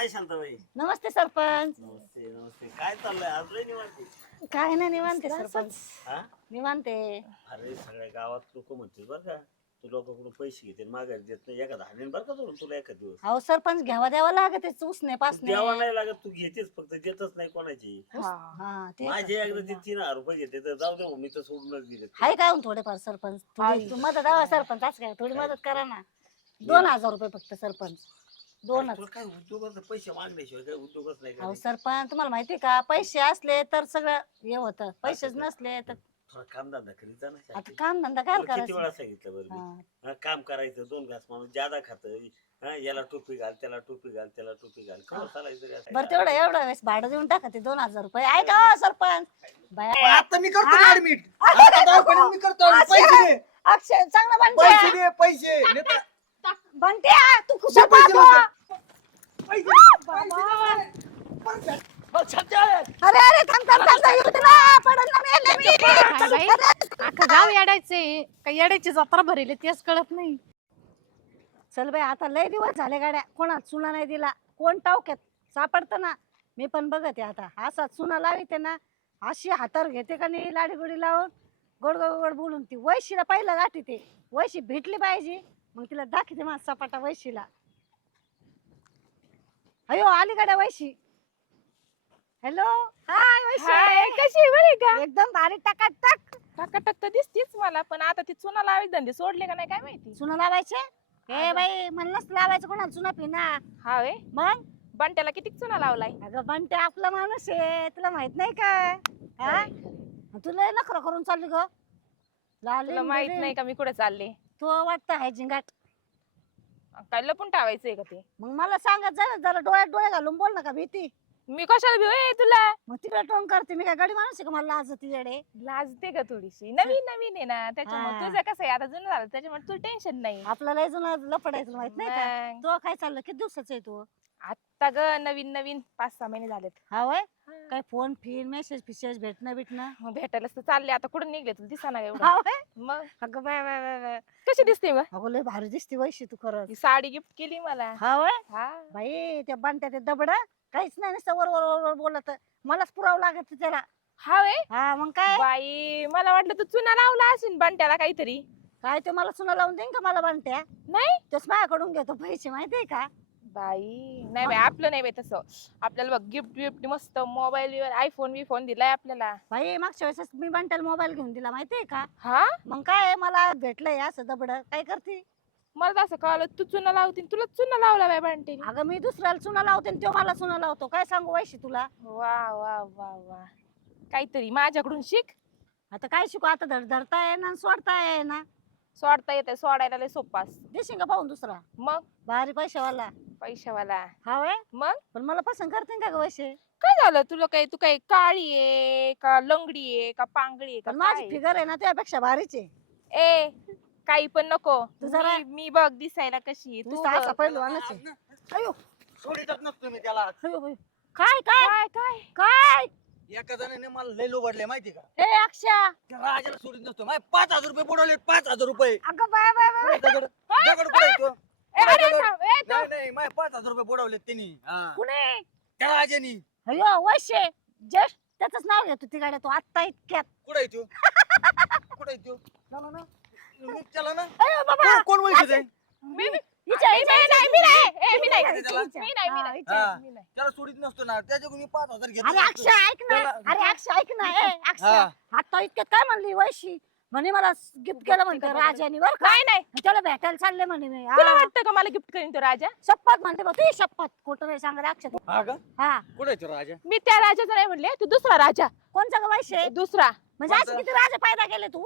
काय शांताबाई नमस्ते सरपंच. नमस्ते नमस्ते. काय चाललंय? आज लय निवांती काय नाही निवांते सरपंच. हा? निवांते अरे सगळ्या गावात लोक म्हणतील बरं का. तू लोकांकडून पैसे घेते माघारी देत नाही. एखादा हाणीन बरं का सोडून तुला एखाद दिवस? अहो सरपंच घ्यावा द्यावा लागत आहे उसने तू पासने. द्यावा नाही लागत तू घेतेच फक्त देतच नाही कोणाची. हा ते माझे एकदा ते तीन हजार रुपये घेते तर जाऊ दे मी तर सोडूनच दिले. हाय काय हो थोडेफार सरपंच? थोडी तू मदत द्यावा सरपंच असं काय थोडी मदत करा ना. दोन हजार रुपये फक्त सरपंच. दोनच. तुला काय उद्योगाचे पैसे मागण्याशिवाय काय उद्योगच नाही अहो करायचे. सरपंच तुम्हाला माहिती का? पैसे असले तर सगळं हे होतं. पैसेच नसले तर थोडा करीत जा ना आता. काम धंदा काय तुला किती करायचं? वेळा सांगितलं बरं मी? हा. हा, काम करायचं दोन घास माणूस ज्यादा खात. याला टोपी घाल त्याला टोपी घाल त्याला टोपी घाल. चालायचं? बरं तेवढं एवढं वेळेस भाडं देऊन टाका ते दोन हजार रुपये. ऐका हो सरपंच. बाया आता मी करतो हा? ऍडमिट आता दवाखान्यात मी करतो? पैसे दे. अक्षय चांगला पैसे दे पैसे. बनते तू कुशल पैसे पाहतो. नव्हते. पैसे दे, पैसे दे. अरे अरे थांब थांब थांब थांब, येऊ दे ना, पडल ना मी, लय मी. काय बाई? अख्खं गाव येडायचंय काही येडायची जत्रा भरेल तेच कळत नाही. चल बाई आता लय दिवस झाले गाड्या. कोणा चुना नाही दिला. कोण टावक्यात? सापडतं ना. मी पण बघते आता. असा चुना लाविते ना अशी हातावर घेते का नाही लाडी गोडी लावून? गोड गोड गोड बोलून ती वैशीला पहिलं गाठी ते वैशी भेटली पाहिजे. मग तिला दाखवते माझा सपाटा वैशीला. अयो आली गाड्या वैशी. हॅलो हाय हाय, वैशी कशी आहे बरी का? एकदम भारी टकाटक. टाकाटक तर दिसतीच मला पण आता ती चुना लावायचे धंदे सोडले का नाही काय माहिती? चुना लावायचे? ए बाई म्हणूनच लावायचं कोणाला चुना पिना. हा वे. मग? बंट्याला किती चुना लावलाय? अगं बनते आपला माणूस आहे तुला माहीत नाही का? हा? तुला नखर करून चालली ग. लाली तुला माहीत नाही का मी कुठे चालले? तो वाटतं आहे झिंगाट काय लपून ठेवायचंय का ते? मग मला सांगत जा ना जरा डोळ्यात डोळे घालून बोल ना का भीती. मी कशाला भिऊ? ए तुला. मग तिकडे टोंग करते. मी काय गडी माणूस आहे का? मला लाज तिकडे लाजते का थोडीशी? नवीन नवीन आहे ना. त्याच्यामुळे हा. तुझं कसं आहे? आता जुनं झालं त्याच्यामुळे तुला टेन्शन नाही. आपल्याला जुनं लपडायचं माहीत नाही का? मग. तो काय चाललं? किती दिवसाचं आहे तू? आता ग नवीन नवीन पाच सहा महिने झालेत. हा वय. काय फोन फिन मेसेज फिसेज भेटणं भेटणं मग भेटायलाच तर चालले. आता कुठून निघले? तुला दिसा ना एवढं? हा वय? मग. अगं बाय बाय बाय बाय. कशी दिसते मग? अगं लय भारी दिसते वैशी तू खरंच. ही साडी गिफ्ट केली मला. हा वय? हा. बाई त्या बनत्या ते दबड. काहीच नाही नुसतं वर वर वर वर बोलत मलाच पुरावं लागत त्याला. हा वे. हा मग काय? बाई मला वाटलं तू चुना लावला असेल बंट्याला काहीतरी. काय ते मला सुना लावून देईन का मला बनत्या नाही. तेच माझ्याकडून घेतो पैसे माहितीये का? बाई नाही बाई आपलं नाही बाई तसं. आपल्याला बघ गिफ्ट गिफ्ट मस्त मोबाईल आयफोन बिफोन दिलाय आपल्याला. बाई मागच्या वेळेस मी बनत्याला मोबाईल घेऊन दिला माहितीये का? हा? मग काय मला भेटलंय असं दबड. काय करते? मला तर असं कळलं तू चुना लावती तुला चुना लावला बाई बंटेने अगं मी दुसऱ्याला चुना लावते आणि तो मला चुना लावतो. काय सांगू वैशी तुला? वा वा वा वा. काहीतरी माझ्याकडून शिक. आता काय शिकू? आता धड धरता येईना आणि सोडता येईना. सोडता येते सोडायला लय सोपास देशील का पाहून दुसरा? मग? भारी पैशावाला. पैशावाला. हा वय? मग? पण मला पसंत करते का ग वैशे? काय झालं? तुला काय तू काय काळी आहे का लंगडी आहे का पांगडी आहे का पण माझी काय? फिगर आहे ना त्यापेक्षा भारीच आहे. ए काही पण नको. तू जरा- मी- मी बघ दिसायला कशी आहे. तू नुसता असा बघ. पहिलवानच आहे. अयो. सोडीतच नसतो मी त्याला. अयो. काय काय? काय काय? काय? एका जणाने मला लय लोबडले माहिती का? ए अक्षा. त्या राजाला सोडीत नसतो. माझे पाच हजार रुपये बुडवले पाच हजार रुपये. अगं बाय बाय बाय. कुठे दगड दगड कुठे आहे तो? ए, अरे दगड. थांब, ए, नाही नाही माझे पाच हजार रुपये बुडवले त्यांनी हा. कुणे त्या राजानी. अयो वैशे जस्ट त्याच नाव घेतो तिकडे तो. आत्ता इतक्यात. कुठे आहे तो? कुठे तो? चला ना. नीट चला ना. अयो बाबा. कोण- कोण ओळखीत आहे? मी मी- हिच्या- मी हिच्या- नाही, नाही, मी नाही, ए, मी नाही. हिच्या- हिच्या- मी नाही, मी हा, नाही. हिच्या-. मी नाही. त्याला सोडीत नसतो ना. त्याच्याकडून मी पाच हजार अरे घेतले अक्षा ऐक ना. त्याला- अरे अक्षा ऐक ना. ए अक्षा हा. आता इतक्यात काय म्हणली वैशी? म्हणे मला गिफ्ट केलं म्हणते. राजानी बर का. नाही नाही. त्याला भेटायला चालले म्हणे मी. तुला. वाटतं का मला गिफ्ट करीन तो राजा? शपथ म्हणते बघ तू शपथ. खोटं नाही सांग रे अक्षा तू. हा का? हा. कुठे आहे तो राजा? मी त्या राजाचा नाही म्हणले. तू दुसरा राजा. कोणचा ग वैशे? दुसरा. म्हणजे असे कोणता? किती राजा पैदा केले तू?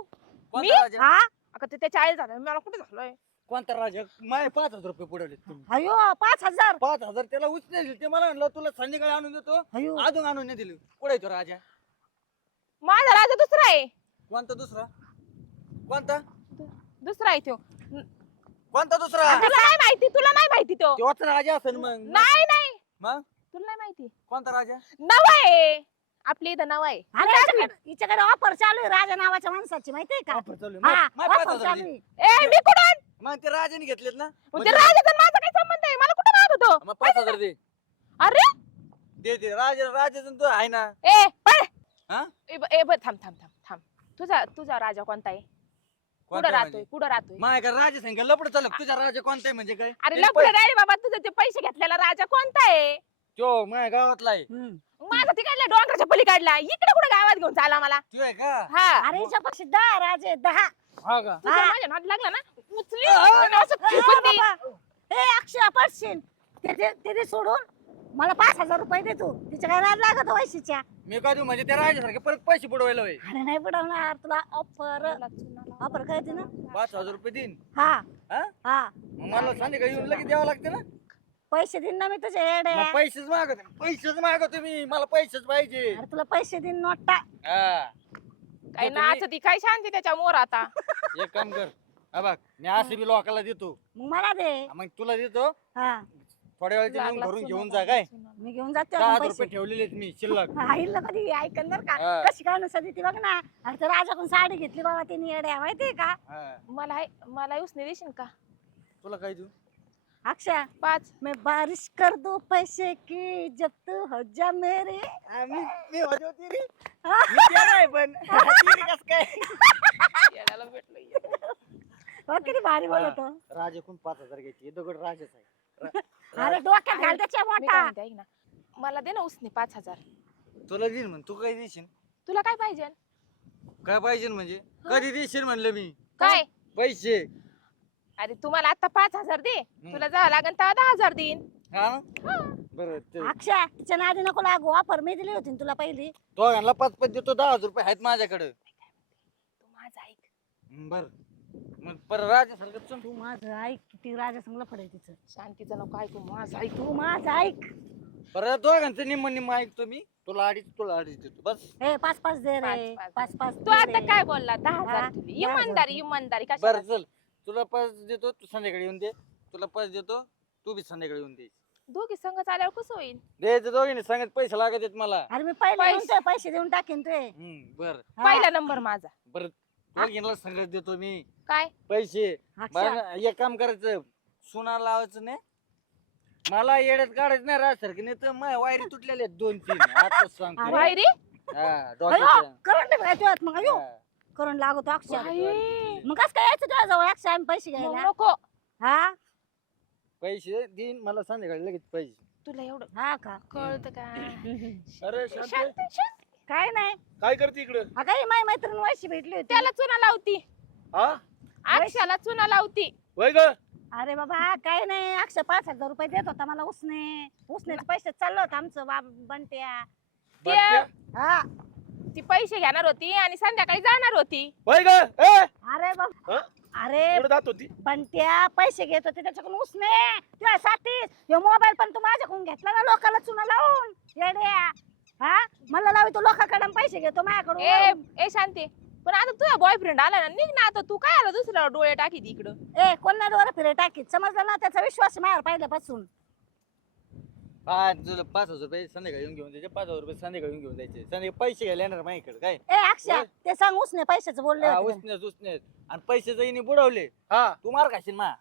कोणता राजा? हा? आता ते त्याच्या आई झालं मला कुठे झालोय? कोणता राजा? माझे पाच हजार रुपये बुडवले तुम्ही. अयो पाच हजार? पाच हजार त्याला उचलेल ते मला म्हणलं तुला संध्याकाळी आणून देतो. अजून आणून नाही दिली. कुठे तो राजा? माझा राजा दुसरा आहे. कोणता दुसरा? कोणता? दुसरा आहे तो. कोणता दुसरा? तुला नाही माहिती तुला नाही माहिती तो. तोच राजा असेल मग. नाही नाही. मग? तुला नाही माहिती. कोणता राजा? नव आहे. आपली इथं नव आहे. अरे हिच्याकडे- हिच्याकडे ऑफर चालू आहे राजा नावाच्या माणसाची माहितीये का? ऑफर चालू हा आहे. पाच हजार चालू. आहे. ए मी कुठं मग ते राजाने घेतलेत ना? मग ते राजाचा आणि माझा काय संबंध आहे. मला कुठं मागतो मग पाच हजार दे अरे? दे दे. राजा राजाचं तू आहे ना? ए पळ! हा? ए ब- ए ब थांब थांब थांब थांब. तुझा तुझा राजा कोणता आहे? कुठं राहतोय? म्हणजे? कुठं राहतोय? माय का राजा सांग लपड चालक तुझा राजा कोणता आहे म्हणजे काय? अरे लपड पै- नाही रे बाबा तुझं ते पैसे घेतलेला राजा कोणता आहे? त्यो माझ्या गावातला आहे. माझा तिकडल्या डोंगराच्या पलीकडला इकडे कुठे गावात घेऊन चाला मला? तू आहे का? हा. अरे हिच्यापाशी दहा राजे दहा. हा का? तुझा हा. माझ्या नाद लागला ना? उचली. हा. आणि असं ए, फेकून दे. बाबा. ए अक्षय पडशील ते दे- ते दे सोडून. मला पाच हजार रुपये दे तू. तिच्या काय नाद लागत वैशीच्या? मी का देऊ? म्हणजे त्या राजासारखे परत पैसे बुडवायला होय. अरे नाही बुडवणार. तुला ऑफर. ऑफर काय ना? पाच हजार रुपये देईन. हा. हा? हा. मग मला संध्याकाळी येऊन लगेच द्यावं लागते ना? पैसे देईन ना मी तुझे येडे मग पैसेच मागत पैसेच मागतो मी. मला पैसेच पाहिजे. अरे तुला पैसे देईन नोटा. हा. काय देतो मी. नाच ती काय शांती त्याच्या मोर आता? एक काम कर. हा बघ मी असं बी लोकांना देतो. मग मला दे. मग तुला देतो. हा. थोड्या येऊन लागला घरून घेऊन जा काय. मी घेऊन जाते दहा अजून हजार पैसे. रुपये ठेवलेले आहेत मी शिल्लक. आईला कधी ऐकन बर का? हा. कशी काय नुसतं ती बघ ना. अरे त्या राजाकडून साडी घेतली बाबा तिने येड्या माहितीये का. मला मला उसने देशील का? तुला काय देऊ? अक्षय पाच. मैं बारिश कर दू पैसे की जब तू हो जा मेरे. हा, मी होते होती रे. हा? मी ते नाही पण. ती रे कसं काय? येण्याला भेटलो बघ किती भारी बोलतो राजाकडून पाच हजार घ्यायची. हे दगड राजाच आहे. अरे डोक्यात घाल त्याच्या मी काय मोठा. म्हणते ऐक ना. मला दे ना उसने पाच हजार. तुला देईन म्हण तू काय देशील? तुला काय पाहिजे? काय पाहिजे म्हणजे? कधी देशील म्हणलं मी? काय? पैसे. अरे तुम्हाला आता पाच हजार दे. तुला जावं लागेल तेव्हा दहा हजार देईन. हा? बरं ते अक्षय तिच्या नादी नको लागू. ऑफर मी दिली होती ना तुला पहिली. दोघांना पाच पाच देतो दहा हजार रुपये आहेत माझ्याकडे. तू माझं ऐक. बर. मग तू माझं ऐक. किती राजा तिचं. शांतीचं नको ऐकू माझं ऐक. तू माझं ऐक. परत दोघांचं निम्म निम्म ऐकतो मी तुला अडीच तुला अडीच देतो. बस. ए पाच पाच दे रे. पाच, पाच. पाच तू दे आता रे. काय बोलला? दहा हा, हजार तुली. दहा हजार इमानदारी. इमानदारी. बर कशा चल. तुला पाच देतो तू संध्याकाळी येऊन दे. तुला पाच देतो तू बी संध्याकाळी येऊन दे. दोघी संघ आल्यावर कसं होईल? द्यायचं दोघीने सांगत पैसे लागत आहेत मला. अरे मी पहिले पैसे- येऊन पैसे देऊन टाकेन तुझे हम्म, बर. हा. पहिला नंबर माझा. बर दोघींना सांगत देतो मी. काय? पैसे. एक काम करायचं सुना लावायचं नाही. मला येड्यात काढायचं नाही राजसारखं नाही तर माझ्या वायरी तुटलेल्या आहेत दोन तीन आता सांगतो. वायरी? हा, डोक्याच्या. करंट मग अयो. हा. करंट लागतो अक्षय. बाई, मग कसं काय यायचं तुझ्या जवळ अक्षय आम्ही पैसे मग घ्यायला? नको. हा? पैसे देईन मला संध्याकाळी लगेच पैसे. तुला एवढं हा का? कळत का? अरे शांती शांत शांत काय नाही. काय करते इकडं? अगं ही माझी मैत्रीण वैशी भेटली होती. त्याला चुना लावती. हा? अक्षाला चुना लावती. वय ग? अरे बाबा काय नाही. अक्षय पाच हजार रुपये देत होता मला उसने. उसनेच पैसे चाललं होतं आमचं बाब बंट्या. बाटक्या? हा. ती पैसे घेणार होती आणि संध्याकाळी जाणार होती. ग ए! अरे हा? अरे कुठं जात होती? बंट्या पैसे घेत होते त्याच्याकडून उसने. तुझ्यासाठी ह्यो मोबाईल पण तू माझ्याकडून घेतला ना लोकांना चुना लावून. येड्या. हा? मला लावी तू लोकांकडून पैसे घेतो ए माझ्याकडून. ए शांती. पण आता तुझा बॉयफ्रेंड आला ना निघ ना आता. तू काय आला दुसऱ्यावर डोळे टाकी इकडं ए कोणा डोर फिरे टाकीत? समजलं ना त्याचा विश्वास आहे माझ्यावर पहिल्यापासून. तुला पाच हजार रुपये संध्याकाळी येऊन घेऊन द्यायचे पाच हजार रुपये संध्याकाळी येऊन घेऊन द्यायचे संध्याकाळी पैसे घ्यायला येणार माझ्याकडे काय? ए अक्षय. ते सांग उसने पैशाचं बोलले हा, होते. उसनेच उसनेच आणि पैसे जईने बुडवले. हा. तू मार खाशील मा.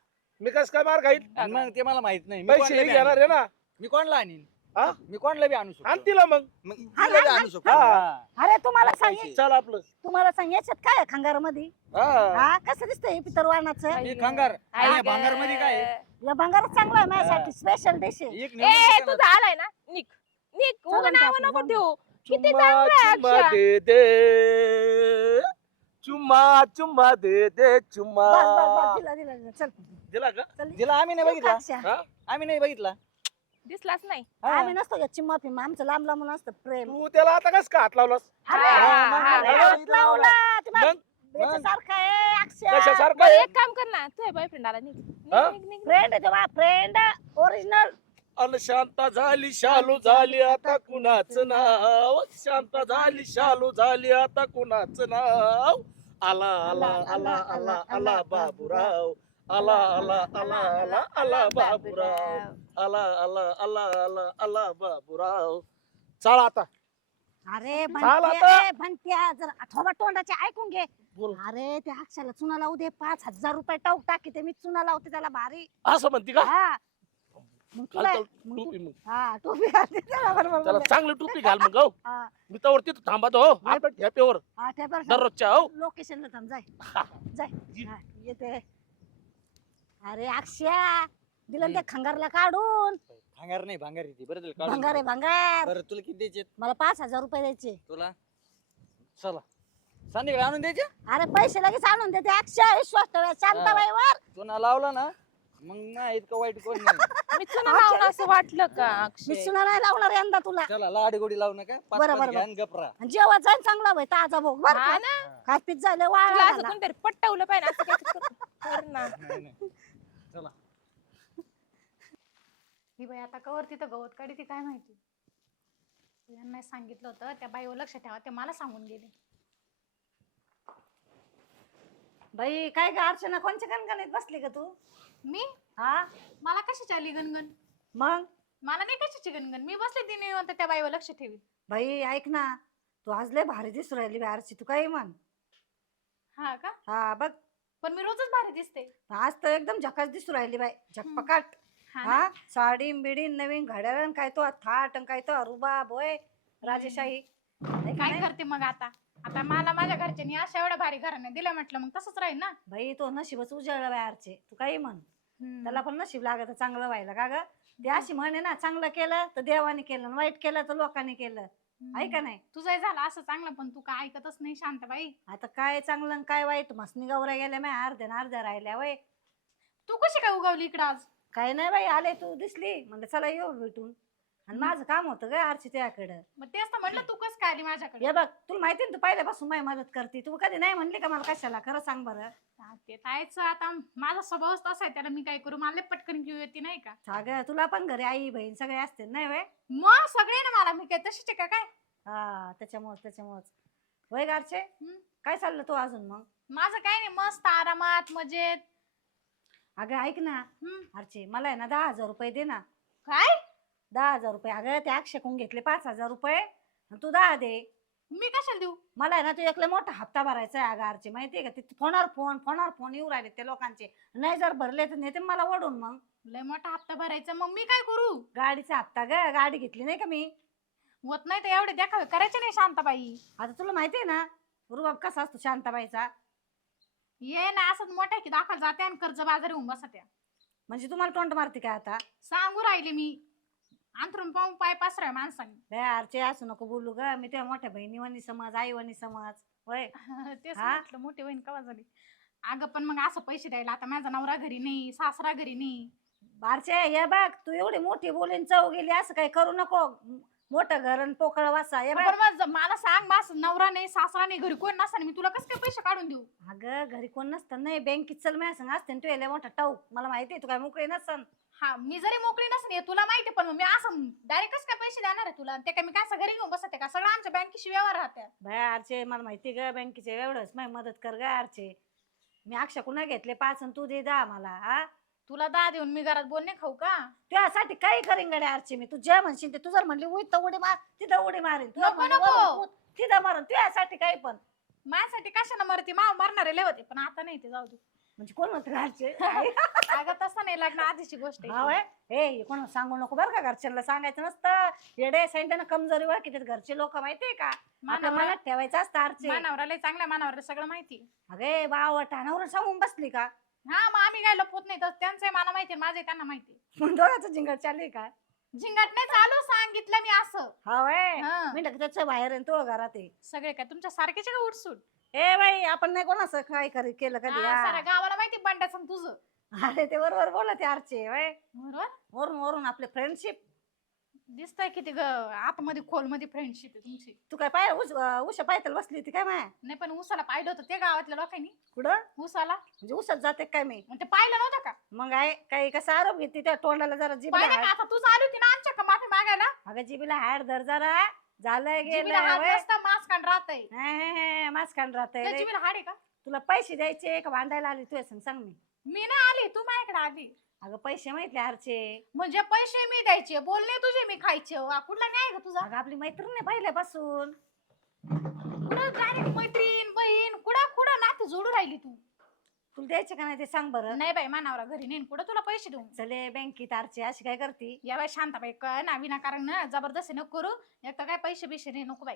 मी कस काय मार खाईल आणि मग ते मला माहीत नाही. मी पैसे कोणाला हे बी घेणार. आहे ना. मी कोणला आणीन? हा? मी कोणला बी आणू आण शकतो तिला मग. मग तिला बी आणू शकतो. हा. अरे तुम्हाला सांग पैसे. चल आपलं. तुम्हाला सांग याच्यात काय आहे खंगारमध्ये हा. हा कसं दिसतंय पितर वाणाचं हे खंगार. आणि. भांगारमध्ये काय आहे? या भंगारच चांगलं आहे माझ्यासाठी. स्पेशल डिश आहे. एक ए नेऊन तुझा आलाय ना? निक निक चला उगा ना नाव नको जाऊ. किती चुम्मा चांगलं आहे चुम्मा अक्षय. दे दे. चुम्मा चुम्मा दे दे चुम्मा. बस बस बस. दिला दिला दिला. चल. दिला का? दिला. आम्ही नाही बघितला. अक्षय. हा? आम्ही नाही बघितला. दिसलाच नाही. आम्ही नसतो घेत चिम्मा फिम्मा आमचं लांब लांब नसतं प्रेम. तू त्याला आता कस का हात लावलास? अरे हा, मग हा, मला अरे, हा. हात लावला. तुम्हाला मग? बेचासारखा आहे अक्षय. कशासारखं? बरं, आहे? एक काम कर ना तुझ्या बॉयफ्रेंड आला निघ. हा? निघ, निघ, निघ. फ्रेंड आहे तेव्हा फ्रेंड ओरिजिनल अन शांता झाली शालू झाली आता कुणाच नाव? शांता झाली शालू झाली आता कुणाच नाव? आला आला आला आला आला. बाबूराव. आला आला आला आला आला बाबूराव आला आला आला आला आला बाबूराव चला आता अरे आता. जर थोबा तोंडाचे ऐकून घे बोल अरे त्या अक्षाला चुना लावू दे पाच हजार रुपये टाऊक टाकी ते मी चुना लावते त्याला भारी असं म्हणते का हा मग घाल तुला त्याला मग तू- टोपी मग हा टोपी घालते त्याला बरोबर त्याला बोलले. चांगली टोपी घाल मग हो हा, मी तर तिथं थांबतो हो हा, त्या बरं का. दररोजच्या हो लोकेशनला थांब जाय हा. जाय. हा, येते अरे अक्षया दिलं त्या खंगारला काढून. भांगार नाही भांगार येते बरं तुला काढून भंगार आहे भंगार. बरं तुला किती द्यायचे मला पाच हजार रुपये द्यायचे. तुला? चला. संध्याकाळी आणून द्यायचे? अरे पैसे लगेच आणून देते अक्षय विश्वास ठेवा शांताबाईवर. चुना लावला ना मग नाही इतकं वाईट कोण नाही. मी तुला लावून असं वाटलं का मी अक्षय? सुना नाही लावणार यंदा तुला. चला लाडी गोडी लावू नका. पाच बरं, पाच बरं, घ्या आणि गपरा आणि जेव्हा जाईन चांगला भाई ताजा भोग बरं हा का? ना. हात पीत झाले तुला वाळा असं कोणतरी पटवलं पाहिजे असं काहीतरी कर- कर ना. नाही नाही. चला. ही बाई आता कवर तिथं गवत काढी ती काय माहिती? यांना सांगितलं होतं त्या बाईवर लक्ष ठेवा ते मला सांगून गेले. बाई काय ग अर्चना कोणच्या कणकणीत बसली का तू? मी? हा? मला कशाची आली गणगण? मग? मला नाही कशाची गणगण. मी बसले तिने निवांत त्या बाईवर लक्ष ठेवी. बाई ऐक ना. तू आज लय भारी दिसू राहिली बाई आरची तू काही म्हण? हा का? हा बघ. पण मी रोजच भारी दिसते. आज तर एकदम झकास दिसू राहिली बाई. झकपकाट. हा ना? हा? साडी बिडी नवीन घड्याळ काय तो थाट अन काय तो रुबाब होय राजेशाही. का काय नाही? करते मग आता? आता मला माझ्या घरच्यांनी अशा एवढ्या भारी घराने दिल्या म्हटलं मग तसंच राहील ना? बाई तो नशीबच उजळला बाई आरचे. तू काही म्हण. त्याला पण नशीब लागत चांगलं व्हायला. का ग? ते अशी म्हणे ना चांगलं केलं तर देवाने केलं आणि वाईट केलं तर लोकांनी केलं. आहे का नाही? तुझंही झालं असं चांगलं पण तू काय ऐकतच नाही शांत बाई आता काय चांगलं आणि काय वाईट? मसनी गौऱ्या गेल्या मी अर्ध्या ना अर्ध्या राहिल्या वय. तू कशी काय उगवली इकडं आज? काय नाही बाई आले तू दिसली. म्हणलं चला येऊ भेटून. आणि माझं काम होतं ग आरची त्याकडं. मग तेच तर म्हटलं तू कस काय आली माझ्याकडे? हे बघ तुला माहिती ना तू पहिल्यापासून माझी मदत करते. तू कधी नाही म्हणली का मला कशाला? खरं सांग बरं. हा, ते तायचं आता माझा स्वभावच तसा आहे त्याला मी काय करू? मला लय पटकन घेऊ येते नाही का? अगं तुला पण घरी आई बहीण सगळे असते नाही वय मग सगळे ना मला मी काय तशीच आहे का काय? हा त्याच्यामुळेच त्याच्यामुळेच. वय गारचे हम्म. काय चाललं तू अजून मग? माझं काय नाही मस्त आरामात मजेत. अगं ऐक ना. हम्म. अर्चे मला आहे ना दहा हजार रुपये दे ना. काय? दहा हजार रुपये. अगं ते अक्षकून घेतले पाच हजार रुपये. आणि तू दहा दे. मी कशाला देऊ? मला आहे ना तू एकले मोठा हप्ता भरायचा आहे अगं अर्चे माहितीये का? ते फोनवर फोन फोनवर फोन येऊ राहिले ते लोकांचे. नाही जर भरले तर नेते मला ओढून मग. लय मोठा हप्ता भरायचा. मग मी काय करू? गाडीचा हप्ता ग. गाडी घेतली नाही का मी? होत नाही तर एवढे देखावे करायचे नाही शांताबाई. आता तुला माहितीये ना रुबाब कसा असतो शांताबाईचा? ये ना असंच मोठ्या की दाखल जाते आणि कर्ज बाजारी होऊन बसत्या. म्हणजे तुम्हाला तोंड मारते काय आता? सांगू राहिले मी. अंथरून पाहून पाय पासराय माणसाने. बे अर्चे असं नको बोलू ग. मी तेव्हा मोठ्या बहिणीवानी समज आईवानी समज. होय? तेच हा? म्हटलं मोठी बहीण कवा झाली? अगं पण मग असं पैसे द्यायला आता माझा नवरा घरी नाही सासरा घरी नाही. बारचे हे बघ तू एवढी मोठी बोलीन चव गेली असं काही करू नको. म- मोठं घर आणि पोकळ वासा हे बघ. पण मग ज- मला सांग माझ नवरा नाही सासरा नाही घरी कोण नसताना मी तुला कसं काय पैसे काढून देऊ? अगं घरी कोण नसतं नाही बँकेत चल माझ्या संग असते तू यायला मोठा टाऊक मला माहिती आहे तू काय मोकळी नसन. हा मी जरी मोकळी नसली तुला माहिती पण मग मी असं डायरेक्ट कसं काय पैसे देणार आहे तुला? ते काय मी काय असं घरी घेऊन बसते का? सगळं आमच्या बँकेशी व्यवहार राहत्या. बाय अर्चे मला माहिती ग बँकेचे एवढंच. माझी मदत कर ग अर्चे मी अक्षा कुणा घेतले? पाच आणि तू दे दहा मला हा? तुला दहा देऊन मी घरात बोलणे खाऊ का? त्यासाठी काही करीन गड्या अर्चे मी. तू जे म्हणशील ते. तू जर म्हणली उई तर उडी मार तिथं उडी मारेन. तू जर नको, म्हणली नको. वरून कूद, तिथं मारून तुझ्यासाठी काही पण. माझ्यासाठी कशाला मरते? मा मरणारे लय होते पण आता नाही ते जाऊ दे. म्हणजे कोण म्हणतं घरचे? अगं तसं नाही लग्न आधीची गोष्ट हा आहे. ए कोण सांगू नको बरं का घरच्यांना सांगायचं नसतं. येडे सांगितलं कमजोरी ओळखी घरचे लोक माहितीये का? आपल्या मानावर मनात ठेवायचं असतं अर्चे मानावरा लय चांगल्या मानावर सगळं माहिती अगे बाव टाणावर सांगून बसली का? हा मग आम्ही काय लपवत नाही तर त्यांचं मला माहिती माझे त्यांना माहिती मग दोघांचं जिंगड चालू आहे का? झिंगाट नाही चालू सांगितलं मी असं. हा वय हा. मी त्याच्या बाहेर आणि तो घरात आहे. सगळे काय तुमच्या सारखेचे का उठसूट? ए बाई आपण नाही कोणाचं काय कर केलं कधी? हा. गावाला माहिती आणि तुझं. अरे ते बरोबर बोला ते वय बरोबर? वरून वरून आपले फ्रेंडशिप दिसतंय किती ग आतमध्ये खोलमध्ये फ्रेंडशिप आहे तुमची. तू काय पाय उश पायतल बसली होती काय माय? नाही पण उसाला पाहिलं होतं ते गावातल्या लोकांनी. कुठं? उसाला. म्हणजे उसात जाते काय मी? मग ते पाहिलं नव्हतं का? मग आहे काही कसा आरोप घेते त्या तोंडाला जरा जिबीला पाहिलं का? हाड. आता तू आली होती ना आमच्या का माफी मागायला. अगं जिबीला हाड धर जरा. झालंय गेलं मास्क राहतंय. मास काढ राहत त्या जिबीला हाड आहे का? तुला पैसे द्यायचे का? भांडायला आली तू सांग सांग मी. मी नाही आली तू माझ्याकडे आली. अगं पैसे माहितले हरचे म्हणजे पैसे मी द्यायचे बोलणे तुझे मी खायचे. वा, कुठला न्याय का तुझा? अगं आपली मैत्रीण आहे पहिल्यापासून. कुठं मैत्रीण बहीण कुठं कुठं नाते जोडू राहिली तू? तुला द्यायचे का नाही ते सांग बरं. नाही बाई मानावरा घरी नेन कुठं तुला पैसे देऊ चले बँकेत आरची अशी काय करती? या बाई शांत बाई कळ ना विनाकारण ना जबरदस्ती नको करू. एक तर काय पैसे बिशे नाही नको बाई.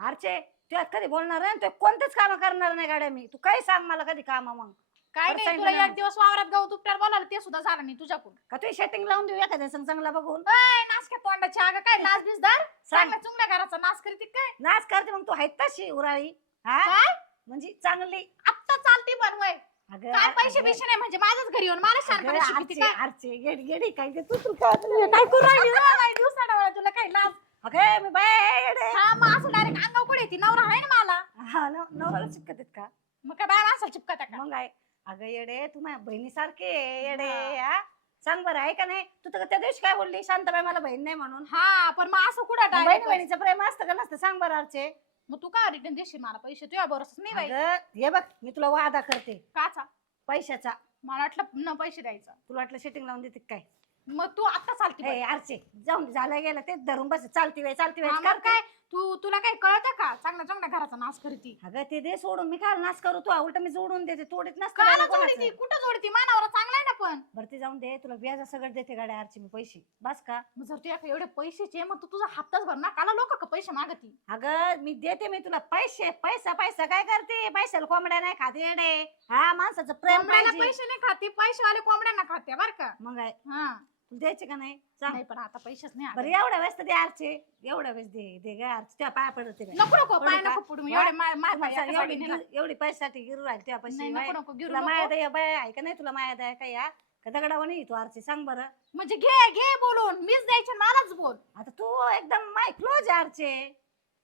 आरचे तू आज कधी बोलणार आहे? तू कोणतेच काम करणार नाही गाड्या मी. तू काही सांग मला कधी काम मग. काय नाही सांगितलं तुला ना. एक दिवस वावरात गाव दुपट्यावर बोलावलं ते सुद्धा झालं नाही तुझ्याकडून. का तू सेटिंग लावून देऊ एखाद्या संग चांगला बघून? काय नासक्या तोंडाची अगं काय लाज बिसदार सांग. चांगल्या चुंगल्या घराचा नाश करते काय? नाच करते मग तू आहेत तशी उराळी. हा? काय? म्हणजे चांगली. आत्ता चालती पण वय अगं, काय पैसे अगं, बिशे नाही? म्हणजे माझ्याच घरी येऊन मला अगं, करायची भीती आरचे काय? आरचे ते तू तू काय काय करू राहिली? दिवसाडा वेळा तुला काय लाज? अगे मी बाय. हा मग असं डायरेक्ट अंगाव कुठे ती. नवरा आहे ना मला. हा नव- नवऱ्याला चिपकत आहेत का? मग काय बाय माणसाला चिपकत का? मग आहे. अगं येडे तू माझ्या बहिणीसारखे आहे, येडे हा. सांग बरं आहे का नाही? तू तर त्या दिवशी काय बोलली? शांताबाई मला बहीण नाही म्हणून. हा पण मग असं कुठं बहिणी डायरेक्ट बहिणीचं प्रेम असतं का नसतं? सांग बरं अर्चे मग तू काय रिटर्न देशील मला पैसे? तुझ्या बरोबर नाही बाई. अगं हे बघ मी तुला वादा करते. काचा? पैशाचा. मला वाटलं न पैसे द्यायचं. तुला वाटलं सेटिंग लावून देते काय? मग तू आता चालती. ए अर्चे जाऊन झालं गेलं ते धरून बस. चालती वेळ चालती वेळ काय? तू तुला काय कळतं का? चांगल्या चांगल्या घराचा नाश करती. अगं ते दे सोडून. मी काय नाच करू तू उलट मी जोडून देते. तोडीत काला जोडती कोणाचं. कुठं जोडती? मानावर चांगला आहे ना पण. बरं ते जाऊन दे. तुला व्याजा सगळं देते गाड्या अर्चे मी पैसे. बस का? मग जर तुझ्या एवढे पैसेचे मग तू तुझा हप्ताच भर ना. काला लोक का पैसे मागती? अगं मी देते मी तुला पैसे. पैसा पैसा काय करते? पैशाला कोंबड्या नाही खाते येडे. हा माणसाचं प्रेम कोंबड्याला पाहिजे. पैसे नाही खाती पैसेवाले कोंबड्यांना खाते बर का? मग आहे हा. तुला द्यायचे का नाही? सांग. नाही पण आता पैसेच नाही बरं. एवढ्या वेळेस तर दे अर्चे एवढ्या वेळेस दे दे ग अर्चे त्या पाया पडते बाई. नको नको पाय? नको पडू मी? एवढे माय माय तुम्हाला पाय सांग, एका एवढी गिर- एवढी पैशासाठी गिरू राहील त्या नाही पैसे नको नको गिरू तुला माया. दया बाय आहे का नाही तुला माया दया काय या? का दगडावर नाही तू आरची? सांग बरं. म्हणजे घे घे बोलून. मीच द्यायचे मलाच बोल. आता तू एकदम माय क्लोज आरचे.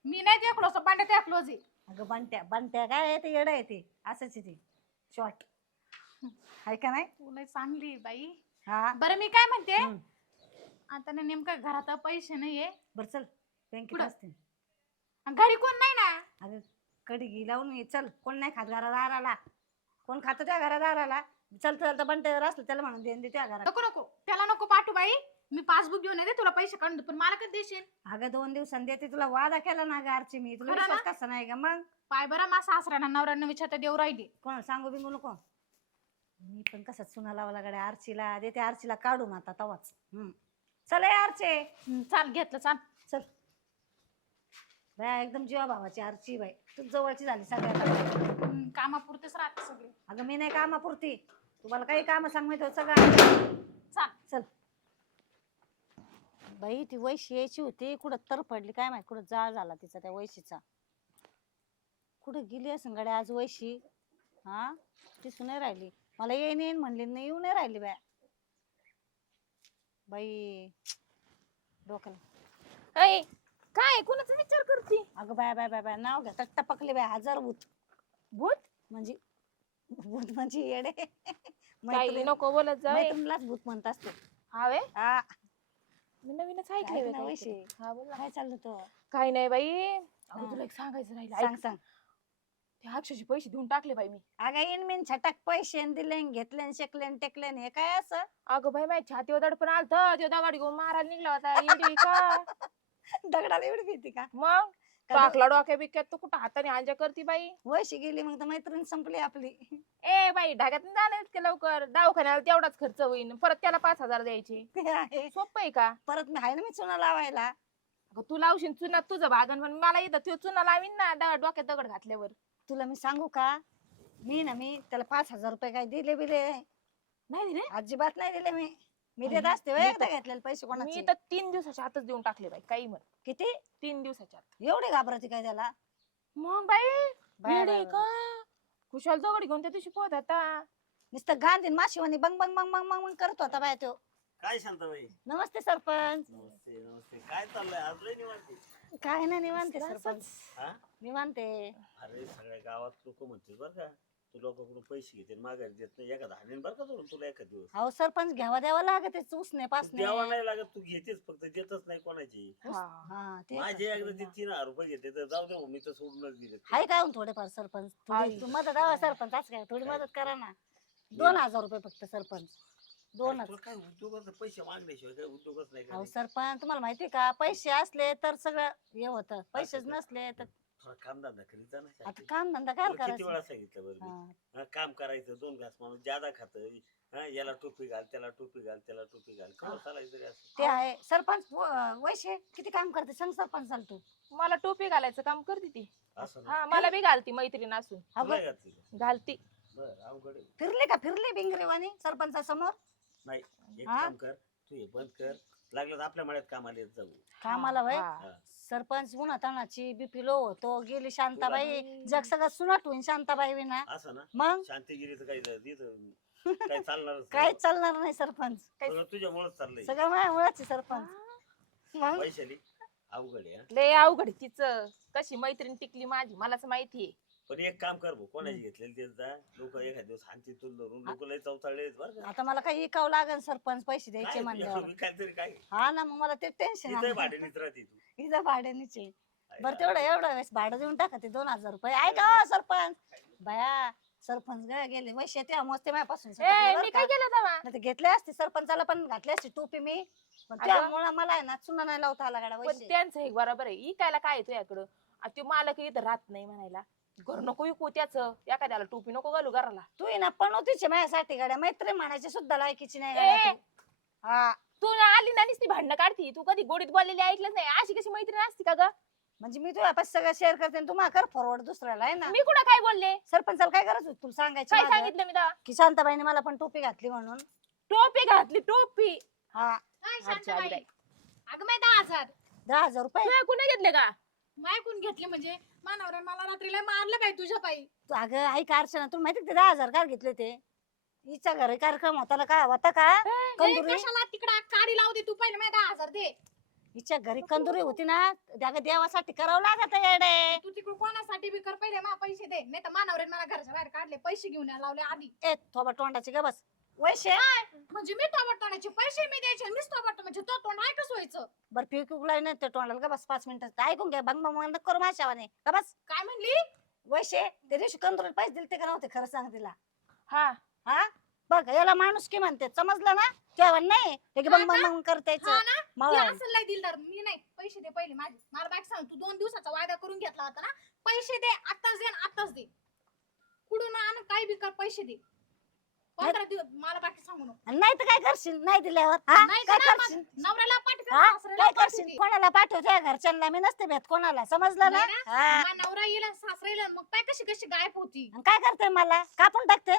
मी नाही ते क्लोज पांड्या त्या क्लोज आहे. अगं बंट्या बंट्या काय आहे ते येडं आहे ते. असंच आहे ते. शॉर्ट आहे का नाही? तुला चांगली आहे बाई. हा. बरं मी काय म्हणते. आता ना नेमकं घरात पैसे नाहीये. बरं चल. बँकेत? असते. आणि घरी कोण नाही ना? अगं कडी घी लावून ये. चल कोण नाही खात घरा दाराला कोण खातं त्या घरा दाराला चल चल बंट्यावर असलं त्याला म्हणून देईन दे त्या घरात नको नको. त्याला नको पाठवू बाई मी पासबुक घेऊन येते तुला पैसे काढून पण मला कधी देशील? अगं दोन दिवसांनी देते तुला वादा केला ना गारची मी. तुला खरं विश्वास कसा नाही का मग? पाय बरं मा सासऱ्यानं नवऱ्यानं विचारता देऊ राहिली. कोण? सांगू बिंगू नको. मी पण कसं चुना लावायला गड्या आरचीला देते आरचीला काढून आता तवाच. हम्म. चल ए आरचे. चाल घेतलं चाल. चल. बाय एकदम जीवा भावाची आरची बाई. तू जवळची झाली सगळ्यात. हम्म, कामापुरतेच राहते सगळे. अगं मी नाही कामापुरती. तुम्हाला काही काम सांग माहिती सगळं. चाल. चल. बाई ती वैशी यायची होती. कुठं तर पडली. काय माहिती कुठं जाळ झाला तिचा त्या वैशीचा. कुठं गेली असं गड्या आज वैशी? हा? दिसून नाही राहिली. मला येईन येईन म्हणली नाही येऊ नाही राहिली बाय. बाई डोक्याला अय, काय कुणाचा विचार करते? अगं बाय बाय बाय बाय नाव घ्या तट्टा पकले बाय हजार भूत. भूत? म्हणजे भूत म्हणजे येडे. काही मैत्रीण- नको बोलत जाऊ. मैत्रिणीलाच भूत म्हणत असते हावे हा. मी नवीनच ऐक ऐकलंय ना बाई वैशी. काहीतरी. हा बोल ना. काय चाललं तो? काही नाही बाई. अगं हा. तुला एक सांगायचं राहिलं. सांग ऐक. सांग. त्या अक्षरशे पैसे देऊन टाकले बाई मी. अगं इन मिन छटाक पैसे दिले घेतले शेकले टेकले हे काय असं? अगं बाई माझ्या छातीवर दडपण आलत. त्यो दगड घेऊन मारायला निघला होता. येडी का? दगडाला एवढी भीती का? मग? टाकला डोक्या बिक्यात तू कुठं हाताने अंजा करती बाई? वैशी गेली मग तर मैत्रीण संपली आपली. ए बाई ढाग्यात जाणार इतके लवकर. दवाखान्याला तेवढाच खर्च होईल परत त्याला पाच हजार द्यायचे. ते आहे. सोपं आहे का? परत मी आहे ना मी चुना लावायला. अगं तू लावशील चुना तुझं भागन पण मला इथं त्यो चुना लावीन ना ड- डोक्यात दगड घातल्यावर. तुला मी सांगू का? मी ना मी त्याला पाच हजार रुपये काय दिले बिले. नाही रे अजिबात नाही दिले मी. मी देत असते वय एकदा घेतलेले पैसे मी कोणाचे? तर तीन दिवसाच्या आतच देऊन टाकले बाई काही म्हण. किती? तीन दिवसाच्या आत. एवढे घाबरते काय त्याला? मग बाई बाय येडी बाय का? खुशाल दगड घेऊन त्या दिवशी पोहत आता नुसतं गांधीन माशिवानी बंग बंग बंग बंग बंग बंग करत होता बाय तो. काय शांताबाई? नमस्ते सरपंच. नमस्ते नमस्ते. काय चाललंय? आज लय निवांत काय नाही निवांते सरपंच. हा? निवांते अरे सगळ्या गावात लोक म्हणतील बरं का तू लोकांकडून पैसे घेते मागायला देत नाही. एखादा हाणेन बरं का तुला तुला एखाद दिवस? अहो सरपंच घ्यावा द्यावा लागत आहे उसने पासने द्यावा नाही लागत तू घेतेच फक्त देतच नाही कोणाची. हा ते माझे एकदा ते ना. तीन हजार रुपये घेते तर जाऊ दे हो, मी तर सोडूनच दिले हाय काय हो थोडेफार सरपंच? थोडी. तू मदत हवा सरपंच असं काय? थोडी? मदत करा ना. दोन हजार रुपये फक्त सरपंच. दोनच. तुला काय उद्योगाचं पैसे मागण्याशिवाय काय उद्योगच नाही अहो करायचे. सरपंच तुम्हाला माहिती का? पैसे असले तर सगळं हे होतं. पैसेच नसले तर थोडा काम धंदा करीत जा ना आता शांती. काम धंदा काय तुला किती करायचं? वेळा सांगितलं बरं मी? हा. हा, काम करायचं दोन घास माणूस ज्यादा खात. याला टोपी घाल त्याला टोपी घाल त्याला टोपी घाल. कवर चालायचं रे असं? ते आहे. सरपंच व- वैशे किती काम करते सांग सरपंच चाल तू. मला टोपी घालायचं काम करते ती. असं ना? हा मला बी घालती मैत्रीण असून. तुला अगं घातली का? घालती. बरं अवघड आहे. फिरली का? फिरली बिंगरेवानी सरपंचासमोर? नाही एक हा? काम कर तू हे बंद कर. लागलं तर आपल्या मळ्यात कामाला येत जाऊ. कामाला वय हा. हा. सरपंच उन्हा तानाची बीपी लो होतो गेली शांताबाई. जग सगळं सुनाट होईन शांताबाई विना. असं ना? मग? शांतिगिरीचं काही तिथं काही चालणारच काहीच चालणार नाही सरपंच. सगळं तुझ्यामुळेच चाललंय. सगळं माझ्या मुळाची सरपंच. मग? वैशाली अवघड आहे हा. लय अवघड तिचं. कशी मैत्रीण टिकली माझी मलाच माहितीये. पण एक काम कर भाऊ कोणाची घेतलेली तेच जा. लोक एखाद दिवस हानची तुल धरून. लोक लय चौथाळले आहेत बरं का. आता मला काही इकावं लागेल सरपंच पैसे द्यायचे काय म्हणल्यावर. तुझ्या काहीतरी काय? हा ना मग मला ते टेन्शन भाड्यानेच राहते तू. इथं भाड्यानीचे बरं तेवढं एवढं वेळेस भाडं देऊन टाका ते दोन हजार रुपये. ऐका हो सरपंच. बया सरपंच ग गेले. वैसे त्या मस्ते माझ्यापासून सुटले ए बरं मी का? काय केलं तेव्हा? नाही तर घेतले असते सरपंचाला पण घातली असते टोपी मी. पण अगं. त्यामुळे मला आहे ना चुना नाही लावता आला गाडा पण त्यांचं हे बरोबर आहे. इकायला काय आहे तुझ्याकडं? आता ते मालक इथं राहत नाही म्हणायला. घर नको विकू त्याच. एखाद्याला टोपी नको घालू घराला. तू आहे ना पणवतीचे माझ्यासाठी गाड्या. मैत्री म्हणायची सुद्धा लायकीची नाही ए! गाड्या तू. हा. तू ना आली ना ती भांडणं काढती. तू कधी गोडीत बोललेली ऐकलंच नाही. अशी कशी मैत्रीण असती का ग? म्हणजे मी तुझ्या पास सगळं शेअर करते आणि तू मला कर फॉरवर्ड दुसऱ्याला आहे ना? मी कुठं काय बोलले? सरपंचाला काय गरज होती? तुला सांगायची काय माझं? सांगितलं मी तेव्हा? की शांताबाईने मला पण टोपी घातली म्हणून. टोपी घातली टोपी. हा. काय अच्छा, शांताबाई. अगं माहिती दहा हजार. दहा हजार रुपये? तुला कुणी घेतले का? मायकून घेतले म्हणजे? मानावर मला रात्रीला मारलं काय तुझ्या पायी. तू अगं ऐक अर्चना तुला माहिती का ते दहा हजार काय घेतले ते हिच्या घरी कार्यक्रम होता ना का होता का? कंदुरी? कशाला तिकडे काडी लावू दे तू पहिले माहिती दहा हजार दे. हिच्या घरी कंदुरी होती ना त्या गं देवासाठी करावं लागत येडे. तू तिकडे कोणासाठी बी कर पहिले मला पैसे दे. नाही तर मानावर मला घरच्या बाहेर काढले पैसे घेऊन यायला लावले आधी. ए थोबा तोंडाची ग बस. वैशे म्हणजे मी तोबडतोडाचे पैसे मी द्यायचे मीच तोबडतो म्हणजे तो तोंड ऐकच व्हायचं. बर पिक उगलाय नाही ते तोंडाला. ग बस पाच मिनिटं. ऐकून घ्या. बंग बंग करू माझ्यावाने का बस. काय म्हणली? वैशे त्या दिवशी कंदुरी पैसे दिले ते का नव्हते? खरं सांग तिला. हा. हा? बघ याला माणूस की म्हणते? समजलं ना? तेव्हा नाही. ते की बंग बंग बंग करते हा ना? लय दिलदार. मी नाही. पैसे दे पहिले माझे. मला बाईक सांग. तू दोन दिवसाचा वायदा करून घेतला होता ना? पैसे दे आत्ताच दे आणि आत्ताच दे. कुठून आण काय बी कर पैसे दे. पंधरा दिवस मला बाकी सांगू नको. नाही तर काय करशील? नाही दिल्यावर हा? नाही काय करशील? मग नवऱ्याला पाठवते हा? सासऱ्याला काय करशील. कोणाला पाठवते घरच्यांना? मी नसते भेट कोणाला. समजलं ना? नाही हा. नवरा येईल आणि सासरा येईल आणि मग काय कशी कशी गायब होती. आणि काय करते मला? कापून टाकते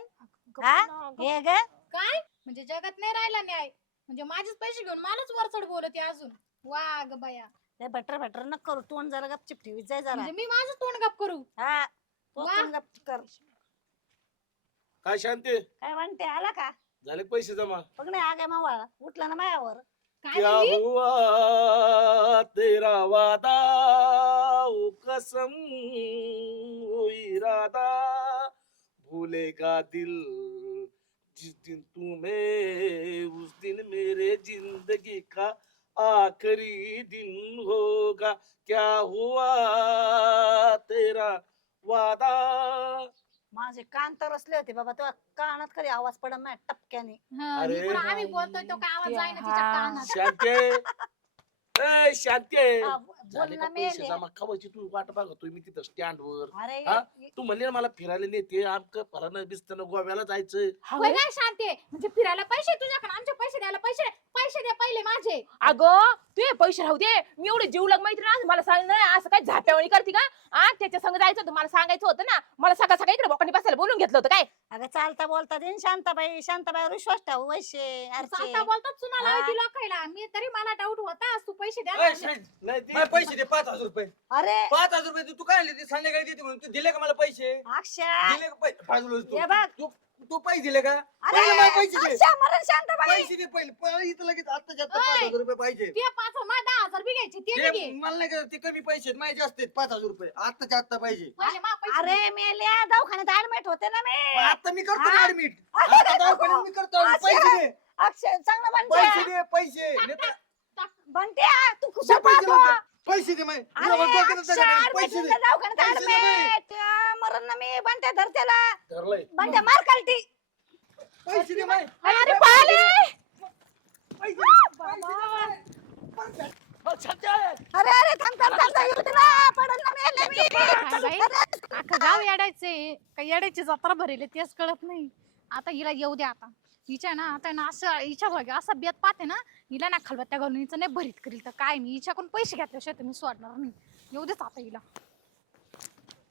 हा? हे ग? काय? म्हणजे जगात नाही राहिला न्याय. म्हणजे माझेच पैसे घेऊन मलाच वरचढ बोलते अजून. वा ग बाया. ते बटर बटर न करू. तोंड जरा गपचिप ठेवी. जाय जरा. म्हणजे मी माझं तोंड गप करू. हा. तो वा. तोंड गप कर. काय शांती? काय म्हणते आला का? झाले पैसे जमा? बघ नाही आगे मावळा उठला ना मायावर. काय क्या म्हणली? हुआ तेरा वादा? ओ कसम ओ इरादा भूलेगा दिल जिस दिन तुम्हें उस दिन मेरे जिंदगी का आखिरी दिन होगा। क्या हुआ तेरा वादा? माझे कान तरसले होते बाबा तेव्हा कानात कधी आवाज पडत नाही टपक्याने हा, अरे इकडं आम्ही बोलतोय तो काय आवाज ते जाईना तिच्या हा. कानात शांती ए शांती हा, ब- झाले का बोलणं पैसे मेले जमा कवाची तू वाट बघतोय मी तिथं स्टँड वर अरे हा? तू म्हणले ना मला फिरायला नेते आमक फरानं बिस्तानं गोव्याला जायचं होय काय शांती आहे? म्हणजे फिरायला पैसे तुझ्याकडे आमचे पैसे द्यायला पैसे नाही. पैसे दे पहिले माझे. अगं तू पैसे राहू दे. मी एवढे जीवलग मैत्रीण आहे, मला सांगितलं नाही असं काय झाप्यावणी करते का? आ त्याच्या संग जायचं होतं मला सांगायचं होतं ना. मला सकाळ सकाळी इकडे बोकांनी बसायला बोलून घेतलं होतं काय? अगं चालता बोलता देईन शांताबाई शांताबाईवर विश्वास ठेव वैशे अर्चे. चालता बोलतात चुना हा. लावायची लोकायला. मी तरी मला डाऊट होता आज तू पैसे द्या अय, नाही ते- मला पैसे दे पाच हजार रुपये. अरे. पाच हजार रुपये तू- तू काय आणले ते संध्याकाळी देते म्हणून? तू दिले का मला पैसे? अक्षय. दिले का पैसे फाजूल तू हे बघ. तू तू पैसे दिले का? अरे पहिले मला पैसे दे. अक्षय मरण शांताबाई. पैसे दे पहिले. पहिले इथं लगेच आत्ताच्या आत्ता पाच. हजार रुपये पाहिजे. ते पाच मला दहा हजार बी घ्यायचे ते बी ते मला नाही का ते कमी पैसे आहेत, माझे जास्त आहेत पाच हजार रुपये. आत्ताच्या आत्ता पाहिजे. पहिले मा पैसे अरे. मेल्या दवाखान्यात ऍडमिट होते ना मी. मग आता मी करतो हा? ऍडमिट आता. दवाखान्यात मी करतो admit. पैसे दे. अक्षय चांगलं पैसे म्हणते. दे पैसे. नाही तर- बनते तू दे कुशल पैसे पाहतो. पैसे दे माय अरे अक्षय पैसे दे. दवाखान्यात पैसे दे बाई. ऍडमिट मरण ना मी बनते धर त्याला ठरलंय बनते मार खालती. पैसे दे माय अरे पाले पैसे दे. पैसे दे माय. अ, शांत्या अरे अरे थांब थांब थांब थांब, येऊ दे ना, पडल ना मेले मी. काय बाई? अरे, अख्खं गाव येडायचे. काही येडायची जत्रा भरेल तेच कळत नाही. आता हिला येऊ द्या आता. हिच्या ना आता ना असं हिच्या भागी असा बेत पाहते ना हिला ना खलबत्त्या घालून हिचं नाही भरीत करील तर काय? मी हिच्याकडून पैसे घेतल्याशिवाय तर मी सोडणार नाही. येऊ देच आता हिला.